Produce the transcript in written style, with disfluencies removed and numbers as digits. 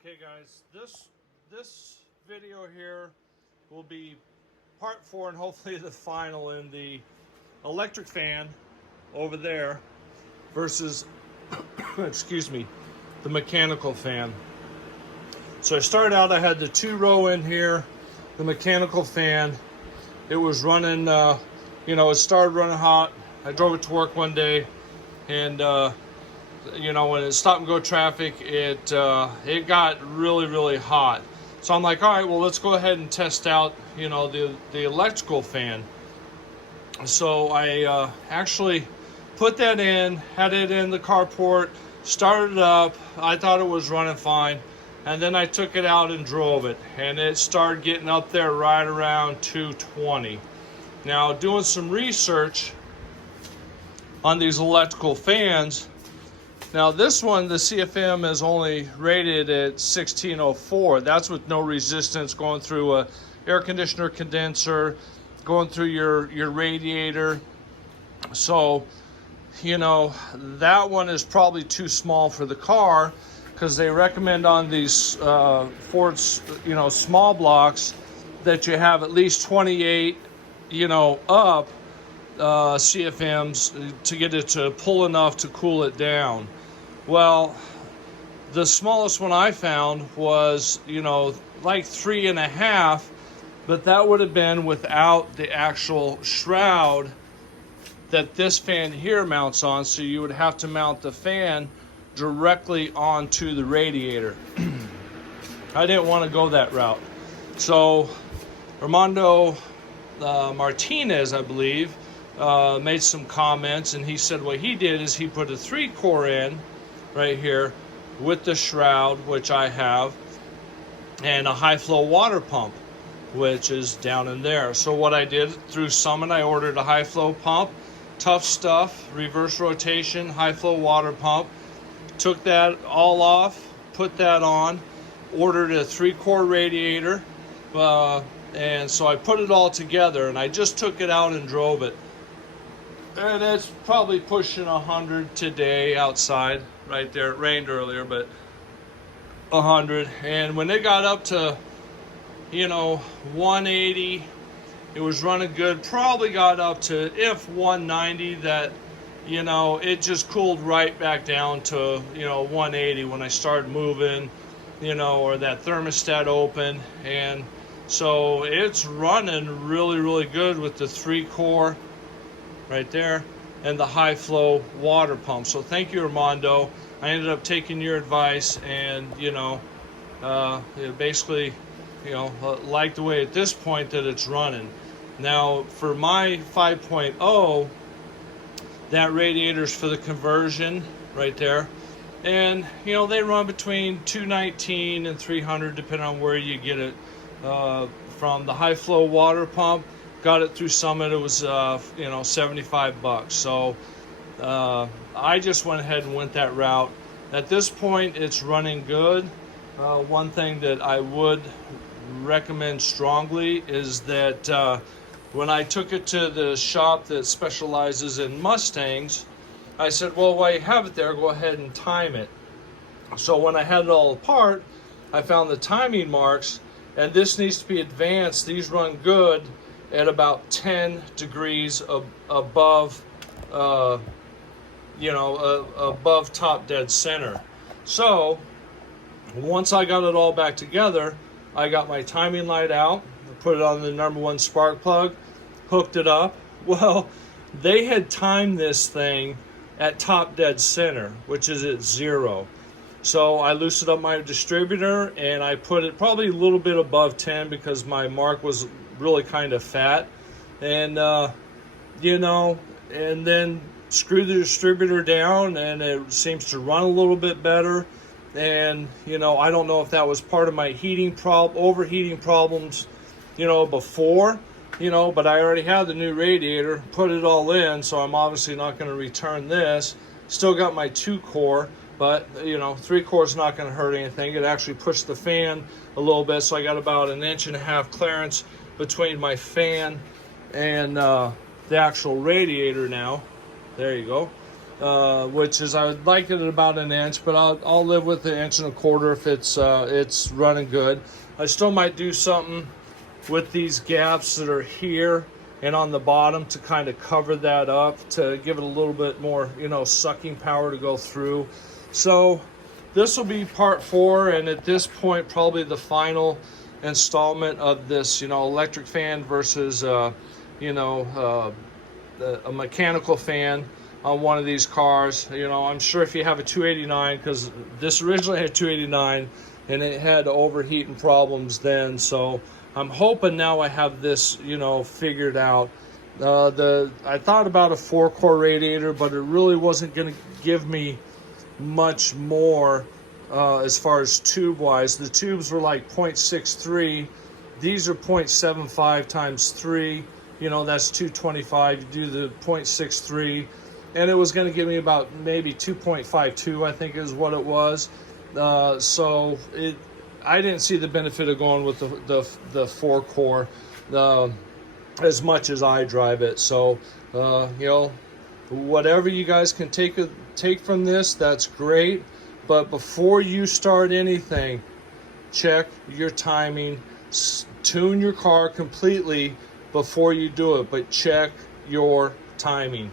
Okay guys, this video here will be part 4 and hopefully the final in the electric fan over there versus excuse me, the mechanical fan. So I started out, I had the 2-row in here, the mechanical fan. It was running, it started running hot. I drove it to work one day, and when it stopped and go traffic, it got really hot. So I'm like, all right, well, let's go ahead and test out, the electrical fan. So I actually put that in, had it in the carport, started it up. I thought it was running fine, and then I took it out and drove it, and it started getting up there right around 220. Now, doing some research on these electrical fans. Now this one, the CFM, is only rated at 1604. That's with no resistance, going through a air conditioner condenser, going through your radiator. So, that one is probably too small for the car, because they recommend on these Ford, small blocks that you have at least 28, up CFMs to get it to pull enough to cool it down. Well, the smallest one I found was, like 3.5, but that would have been without the actual shroud that this fan here mounts on. So you would have to mount the fan directly onto the radiator. I didn't want to go that route. So Armando Martinez, I believe, made some comments, and he said what he did is he put a 3-core in right here with the shroud, which I have, and a high flow water pump, which is down in there. So what I did through Summit, I ordered a high flow pump, tough stuff, reverse rotation, high flow water pump. Took that all off, put that on, ordered a 3-core radiator, and so I put it all together, and I just took it out and drove it. And it's probably pushing 100 today outside, right there. It rained earlier, but 100. And when it got up to, 180, it was running good. Probably got up to, if 190, that, it just cooled right back down to, 180 when I started moving, or that thermostat opened. And so it's running really good with the 3-core right there and the high flow water pump. So thank you, Armando. I ended up taking your advice, and basically like the way at this point that it's running. Now for my 5.0, that radiator's for the conversion right there, and they run between 219 and 300 depending on where you get it from. The high flow water pump, got it through Summit, it was $75. So I just went ahead and went that route. At this point, it's running good. One thing that I would recommend strongly is that when I took it to the shop that specializes in Mustangs, I said, well, while you have it there, go ahead and time it. So when I had it all apart, I found the timing marks, and this needs to be advanced. These run good at about 10 degrees above, above top dead center. So once I got it all back together, I got my timing light out, put it on the #1 spark plug, hooked it up. Well, they had timed this thing at top dead center, which is at 0. So I loosened up my distributor, and I put it probably a little bit above 10 because my mark was really kind of fat. And, and then screw the distributor down, and it seems to run a little bit better. And, I don't know if that was part of my overheating problems, before, but I already had the new radiator, put it all in, so I'm obviously not going to return this. Still got my 2-core, but 3-core is not going to hurt anything. It actually pushed the fan a little bit, so I got about 1.5 inches clearance between my fan and the actual radiator now. There you go. which is, I would like it at about an inch, but I'll live with an inch and a quarter if it's running good. I still might do something with these gaps that are here and on the bottom to kind of cover that up to give it a little bit more, sucking power to go through. So this will be part 4, and at this point probably the final installment of this, electric fan versus a mechanical fan on one of these cars. I'm sure if you have a 289, because this originally had 289 and it had overheating problems then, so I'm hoping now I have this, figured out. I thought about a 4-core radiator, but it really wasn't going to give me much more as far as tube wise. The tubes were like 0.63. These are 0.75 times 3. That's 225. You do the 0.63, and it was going to give me about maybe 2.52, I think is what it was. So I didn't see the benefit of going with the 4-core as much as I drive it. So whatever you guys can take from this, that's great. But before you start anything, check your timing. Tune your car completely before you do it, but check your timing.